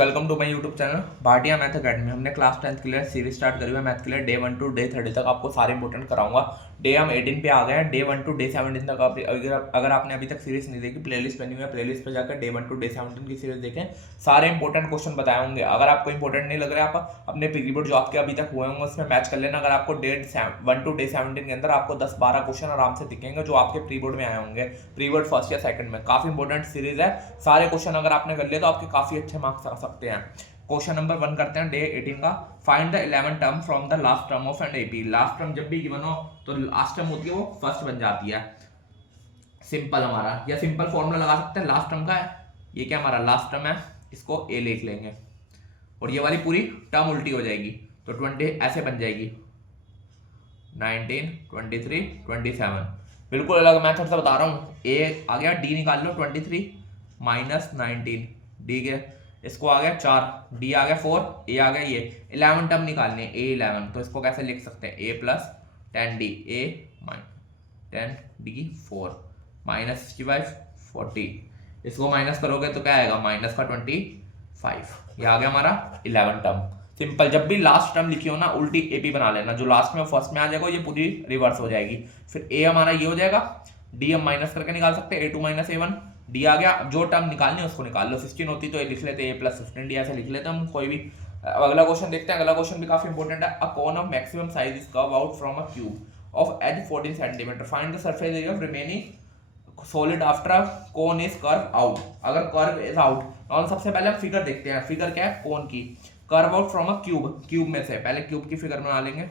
Welcome to my YouTube channel Bhatia math academy. हमने class 10th के लिए सीरीज स्टार्ट करी हुई है मैथ के लिए। डे 1 टू डे 30 तक आपको सारे इंपॉर्टेंट कराऊंगा। डे हम 18 पे आ गए हैं। डे 1 टू डे 17 तक आप अगर आपने अभी तक सीरीज नहीं देखी, प्लेलिस्ट बनी हुई है, प्लेलिस्ट पे जाकर डे 1 टू डे 17 की सीरीज देखें। सारे इंपॉर्टेंट क्वेश्चन बताए होंगे। अगर आपको इंपॉर्टेंट नहीं लग रहा है, आप अपने प्रीबोर्ड जो आपके अभी तक हुए होंगे उसमें मैच कर लेना। अगर आपको डे 1 टू डे 17 के अंदर आपको 10-12 क्वेश्चन आराम से दिखेंगे जो आपके प्रीबोर्ड में आए होंगे, प्रीबोर्ड फर्स्ट या सेकंड में। काफी इंपॉर्टेंट सीरीज है। सारे क्वेश्चन अगर आपने कर लिए तो आपके काफी अच्छे मार्क्स आ सकते हैं। क्वेश्चन नंबर 1 करते हैं डे 18 का। Find the 11 term from the last term of an AP. Last term जब भी गिवन हो तो लास्ट टर्म होती है वो फर्स्ट बन जाती है। सिंपल हमारा या सिंपल फॉर्मूला लगा सकते हैं लास्ट टर्म का है। ये क्या हमारा लास्ट टर्म है, इसको ए लिख लेंगे और ये वाली पूरी टर्म उल्टी हो जाएगी तो 20 ऐसे बन जाएगी 19, 23, 27। बिल्कुल अलग मेथड से बता रहा हूँ। ए आ गया, डी निकाल लो 23 माइनस 19, डी के इसको आ गया 4, डी आ गया 4, ए आ गया ये 11 टर्म निकालने ए 11। तो इसको कैसे लिख सकते हैं, ए प्लस 10d, ए माइनस 10d 4 माइनस 65 40। इसको माइनस करोगे तो क्या आएगा, माइनस का 25। ये आ गया हमारा 11 टर्म। सिंपल, जब भी लास्ट टर्म लिखी हो ना उल्टी एपी बना लेना। जो लास्ट में फर्स्ट में आ जाएगा ये पूरी रिवर्स हो जाएगी। फिर ए हमारा ये हो जाएगा, डी हम माइनस करके निकाल सकते हैं a2 माइनस a1। डी आ गया, जो टर्म निकालनी है उसको निकाल लो। 16 होती तो ये लिख लेते a प्लस 15d, ऐसे लिख लेते हम कोई भी। अगला क्वेश्चन देखते हैं। अगला क्वेश्चन भी काफी इंपॉर्टेंट है। A cone of maximum size is curve out from a cube of edge 14 centimetre. Find the surface area of remaining solid after a cone is curve out. अगर कर्व इज आउट और सबसे पहले हम figure देखते हैं। Figure क्या है, कोन की। Curve out from a cube, cube में से पहले क्यूब की फिगर बना लेंगे।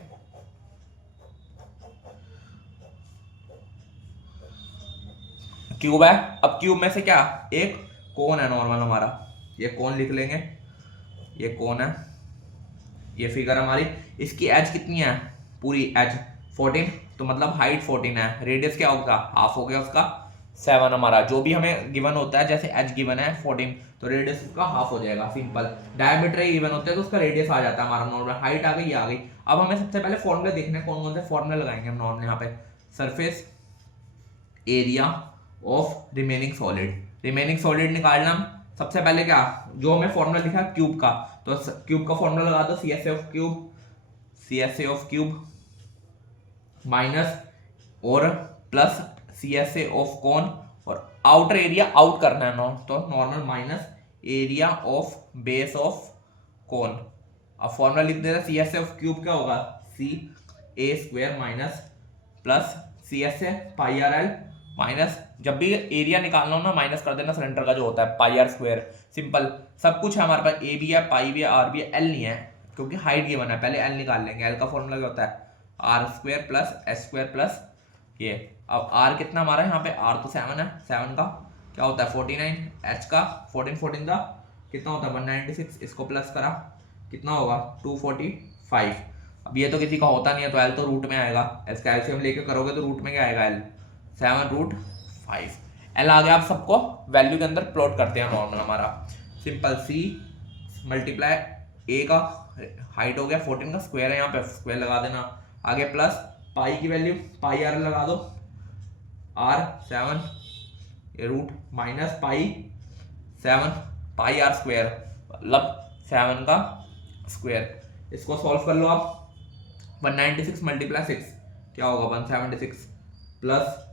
क्यूब है, अब क्यूब में से क्या, एक कोन है नॉर्मल हमारा, ये कोन लिख लेंगे। ये कोन है, ये फिगर हमारी। इसकी एज कितनी है, पूरी एज 14, तो मतलब हाइट 14 है। रेडियस क्या होगा, हाफ हो गया उसका 7 हमारा। जो भी हमें गिवन होता है, जैसे एज गिवन है 14 तो रेडियस उसका हाफ हो जाएगा। सिंपल, डायमीटर गिवन होता है तो उसका रेडियस आ जाता है हमारा नॉर्मल। हाइट आ गई, आ गई। अब हमें सबसे पहले फॉर्मूले देखने हैं, कौन कौन से फॉर्मूले लगाएंगे हम नॉर्मल। यहाँ पे surface area of remaining solid, remaining solid निकालना। सबसे पहले क्या, जो हमें फॉर्मूला लिखा क्यूब का, तो क्यूब का फॉर्मूला लगा दो, C S A of cube, C S A of cube minus और plus C S A of cone, और आउटर एरिया आउट करना है नॉन, तो normal minus area of base of cone. अब फॉर्मूला लिख देते हैं, C S A of cube क्या होगा, C A square minus plus C S A pi R L minus, जब भी एरिया निकालना हो ना माइनस कर देना सिलेंडर का जो होता है पाई आर स्क्वायर। सिंपल, सब कुछ है हमारे पास, ए भी है, पाई भी है, आर भी है, एल नहीं है क्योंकि हाइट गिवन है। पहले एल निकाल लेंगे। एल का फॉर्मूला क्या होता है, r square plus s square plus ये। अब आर कितना हमारा है यहाँ पे, आर तो 7 है, 7 का क्या होता है 49, एच का 14 का कितना होता है 196, इसको प्लस करा कितना होगा 245। अब ये तो किसी का होता नहीं है तो एल तो रूट में आएगा। इसका एलसीएम लेके करोगे तो रूट में क्या आएगा, एल 7√5। एल आ गया। आप सबको वैल्यू के अंदर प्लॉट करते हैं नॉर्मल हमारा। सिंपल, सी मल्टीप्लाई ए का हाइट हो गया 14 का, स्क्वायर है यहाँ पे स्क्वायर लगा देना। आगे प्लस पाई की वैल्यू पाई आर लगा दो, आर 7 ये root minus pi 7 pi r square मतलब 7 का स्क्वायर। इसको सॉल्व कर लो आप। 196 मल्टीप्लाई 6 क्या होगा 176 प्लस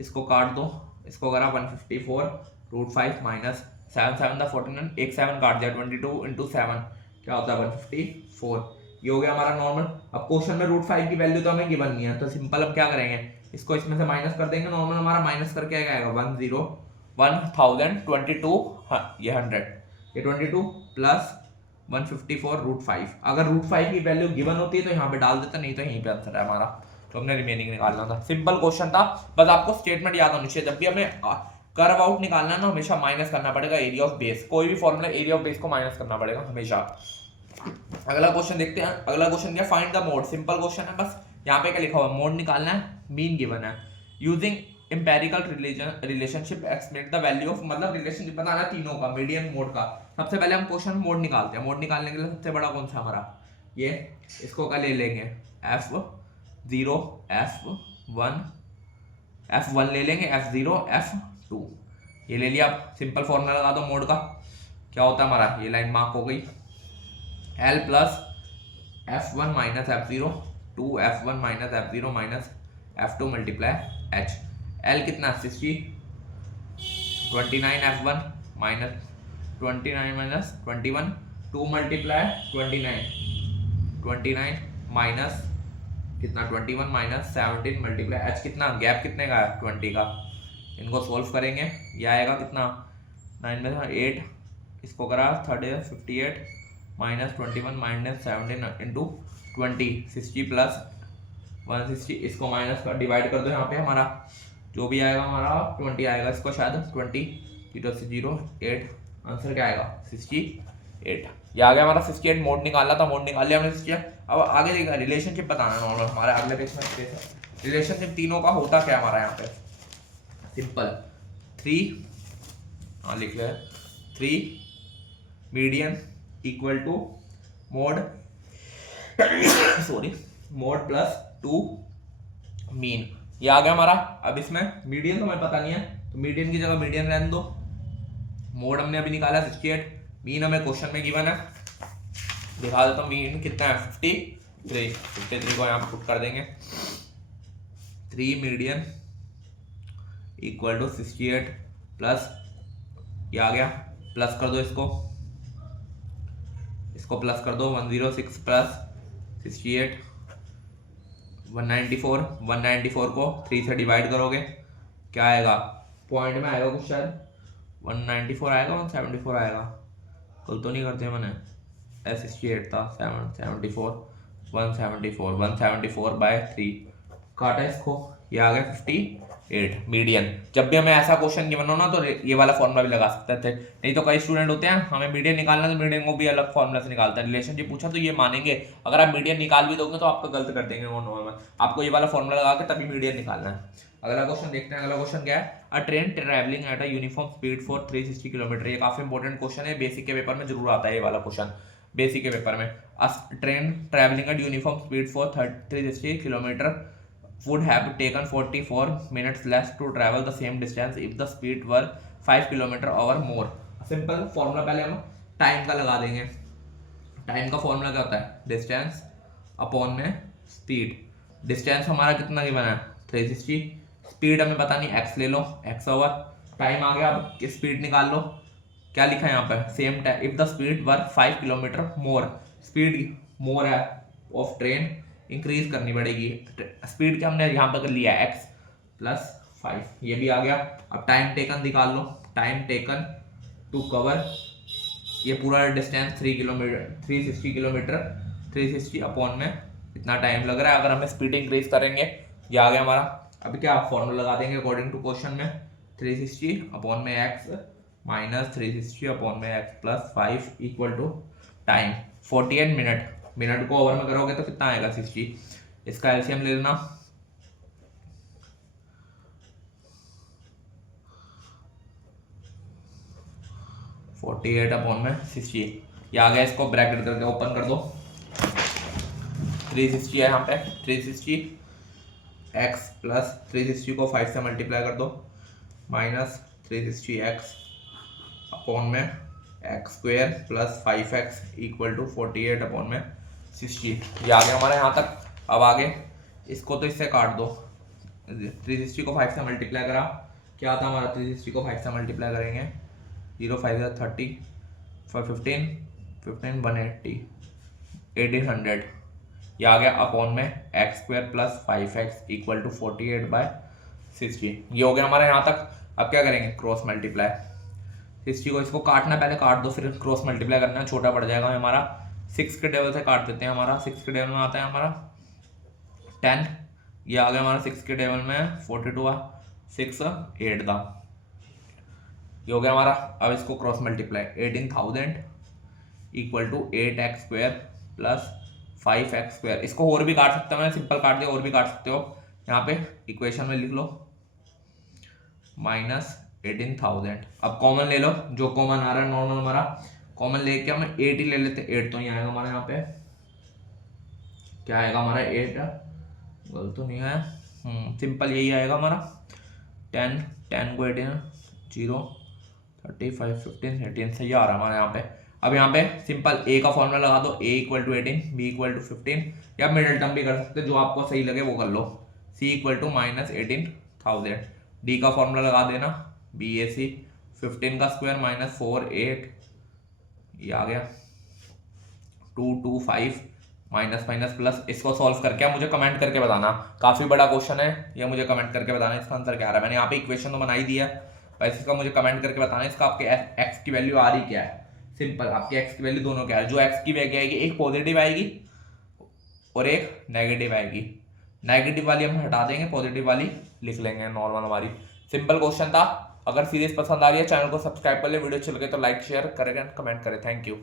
इसको काट दो, इसको करा 154√5 माइनस 7 7 था 49, एक 7 काट दिया 22 इंटू 7 क्या होता है 154। ये हो गया हमारा नॉर्मल। अब क्वेश्चन में √5 की वैल्यू तो हमें गिवन नहीं है तो सिंपल अब क्या करेंगे, इसको इसमें से माइनस कर देंगे। नॉर्मल हमारा माइनस करके आएगा 1022, हाँ ये 100, ये 22 प्लस 154√5। अगर √5 की वैल्यू गिवन होती है तो यहाँ पे डाल देते, नहीं तो यहीं पे आंसर है हमारा। तो हमने रिमेनिंग निकालना था। सिंपल क्वेश्चन था, बस आपको स्टेटमेंट याद होनी चाहिए। जब भी हमें कर्व आउट निकालना है ना हमेशा माइनस करना पड़ेगा एरिया ऑफ बेस। कोई भी फॉर्मूला एरिया ऑफ बेस को माइनस करना पड़ेगा हमेशा। अगला क्वेश्चन देखते हैं। अगला क्वेश्चन क्या, find the mode. Simple question है, बस यहाँ पे क्या लिखा हुआ है, मोड निकालना है, मीन गिवन है। Using empirical relationship explain the value of, मतलब रिलेशनशिप बताना तीनों का, मीडियन मोड का। सबसे पहले हम क्वेश्चन मोड निकालते हैं। मोड निकालने के लिए सबसे बड़ा कौन सा हमारा, ये इसको क्या ले लेंगे F0 F1 ले लेंगे, F0 F2 ये ले लिया। आप सिंपल फॉर्मूला लगा दो मोड का, क्या होता है हमारा, ये लाइन मार्क हो गई, L plus F1 minus F0 2F1 minus F0 minus F2 multiply H। L कितना 60, 29F1 minus 29 minus 21 2 multiply 29 minus कितना 21 माइनस 17 मल्टीप्लाई H कितना, गैप कितने का है 20 का। इनको सोल्व करेंगे, यह आएगा कितना 9 में 8, इसको करा 58 माइनस 21 माइनस 17 इंटू 20 60 प्लस 160, इसको माइनस कर डिवाइड कर दो, यहाँ पे हमारा जो भी आएगा हमारा 20 आएगा, इसको शायद 20 0 से 0 8, आंसर क्या आएगा 68। ये आ गया हमारा 68। मोड निकालना था, मोड निकाल लिया हमने 68। अब आगे देखा रिलेशनशिप बताना नॉर्मल, हमारे अगले पेज में रिलेशनशिप तीनों का होता क्या हमारा यहाँ पे, सिंपल 3 लिख ले 3 median equal to mode sorry mode plus 2 mean. ये आ गया हमारा। अब इसमें मीडियन तो हमें पता नहीं है, तो मीडियन की जगह मीडियन रहने दो। मोड हमने अभी निकाला 68, मीन हमें क्वेश्चन में गिवन है, दिखा देता हूँ मीन कितना है 53 को यहाँ पे पुट कर देंगे। 3 मीडियन इक्वल टू 68 प्लस ये आ गया, प्लस कर दो इसको प्लस कर दो 106 प्लस 68 194 को 3 से डिवाइड करोगे क्या आएगा, पॉइंट में आएगा कुछ शायद 194 आएगा 174 आएगा, कल तो नहीं करते मैंने, 68 था 174 बाय 3 काटा इसको, ये आ गया 58 मीडियन। जब भी हमें ऐसा क्वेश्चन गिवन हो ना तो ये वाला फॉर्मूला भी लगा सकते थे, नहीं तो कई स्टूडेंट होते हैं हमें मीडियन निकालना तो मीडियन को भी अलग फॉर्मूला से निकालता है। रिलेशनशिप पूछा तो ये मानेंगे, अगर आप मीडियन निकाल भी दोगे तो आपको गलत कर देंगे वो नॉर्मल, आपको ये वाला फॉर्मूला लगा के तभी मीडियन निकालना है। अगला क्वेश्चन देखते हैं। अगला क्वेश्चन क्या है, अ train travelling at a uniform speed for 360 kilometre. ये काफी इंपॉर्टेंट क्वेश्चन है, बेसिक के पेपर में जरूर आता है ये वाला क्वेश्चन, बेसिक के पेपर में। अ train travelling eight uniform speed for 360 kilometre would have taken 44 minutes less to travel the same distance if the speed were 5 kilometre और more। सिंपल फॉर्मूला पहले हम टाइम का लगा देंगे। टाइम का फॉर्मूला क्या होता है, डिस्टेंस अपॉन में स्पीड। डिस्टेंस हमारा कितना गिवन है 360, स्पीड हमें पता नहीं, x ले लो, x ओवर टाइम आ गया। अब स्पीड निकाल लो, क्या लिखा है यहाँ पर, same time if the speed were 5 kilometre more, speed more है ऑफ ट्रेन इंक्रीज करनी पड़ेगी। स्पीड क्या हमने यहाँ पर कर लिया x प्लस 5, ये भी आ गया। अब टाइम टेकन निकाल लो, टाइम टेकन टू कवर ये पूरा डिस्टेंस 360 किलोमीटर 360 अपॉन में इतना टाइम लग रहा है। अगर हमें स्पीड इंक्रीज करेंगे, ये आ गया हमारा। अभी क्या फॉर्मूला लगा देंगे अकॉर्डिंग टू क्वेश्चन में, 360 अपॉन में x माइनस 360 अपॉन में x plus 5 equal to time 48 minute. Minute को ओवर में करोगे तो कितना आएगा 60, इसका एलसीएम ले लेना, (48 अपॉन में 60) ये आ गया। इसको ब्रैकेट करके ओपन कर दो, 360 है यहाँ पे, 360 x प्लस 360 को 5 से मल्टीप्लाई कर दो माइनस 360 x अपॉन में x square plus 5x equal to 48 upon में 60। ये आ गया हमारे यहाँ तक। अब आगे इसको तो इससे काट दो, 360 को 5 से मल्टीप्लाई करा, क्या था हमारा 360 को 5 से मल्टीप्लाई करेंगे 0 5 30 15 180 1800, ये आ गया अपॉन में x square plus 5x equal to 48 by 60। ये हो गया हमारे यहाँ तक। अब क्या करेंगे, क्रॉस मल्टीप्लाई, 60 को इसको काटना, पहले काट दो फिर क्रॉस मल्टीप्लाई करना, छोटा पड़ जाएगा हमारा। 6 के टेबल से काट देते हैं, हमारा 6 के टेबल में आता है हमारा 10, ये आ गया हमारा 6 के टेबल में 42 6 8 था, ये हो गया हमारा। अब इसको cross multiply, 18,000 equal to 8x square plus 5x square. इसको और भी काट सकते हो, मैंने सिंपल काट दिया, और भी काट सकते हो, यहाँ पे इक्वेशन में लिख लो माइनस 18,000। अब कॉमन ले लो, जो कॉमन आ रहा है नॉर्मल हमारा, कॉमन लेके हम 8 ही ले लेते, 8 तो ही आएगा हमारे यहाँ पे, क्या आएगा हमारा 8, गलत तो नहीं है, सिंपल यही आएगा हमारा 10 को 18 0 35 15 18 सही आ रहा है हमारे यहाँ पे। अब यहाँ पे सिंपल ए का फॉर्मूला लगा दो, A equal to 18, B equal to 15, या मिडिल टर्म भी कर सकते हो, जो आपको सही लगे वो कर लो। सी इक्वल टू माइनस 18,000, डी का फॉर्मूला लगा देना, बी ए सी 15 का स्क्वायर माइनस 4 8, ये आ गया 2 2 5 माइनस माइनस प्लस। इसको सॉल्व करके मुझे कमेंट करके बताना, काफी बड़ा क्वेश्चन है ये, मुझे कमेंट करके बताना इसका आंसर क्या आ रहा है। मैंने यहाँ पे इक्वेशन तो बना ही दिया है, वैसे इसका मुझे कमेंट करके बताना इसका आपके एक्स की वैल्यू आ रही क्या है। सिंपल, आपके एक्स की वैल्यू दोनों क्या है, जो एक्स की वैल्यू आएगी एक पॉजिटिव आएगी और एक नेगेटिव आएगी। नेगेटिव वाली हम हटा देंगे, पॉजिटिव वाली लिख लेंगे नॉर्मल हमारी। सिंपल क्वेश्चन था। अगर सीरीज पसंद आ रही है चैनल को सब्सक्राइब कर ले, वीडियो अच्छी लगे तो लाइक शेयर करें, कमेंट करें। Thank you.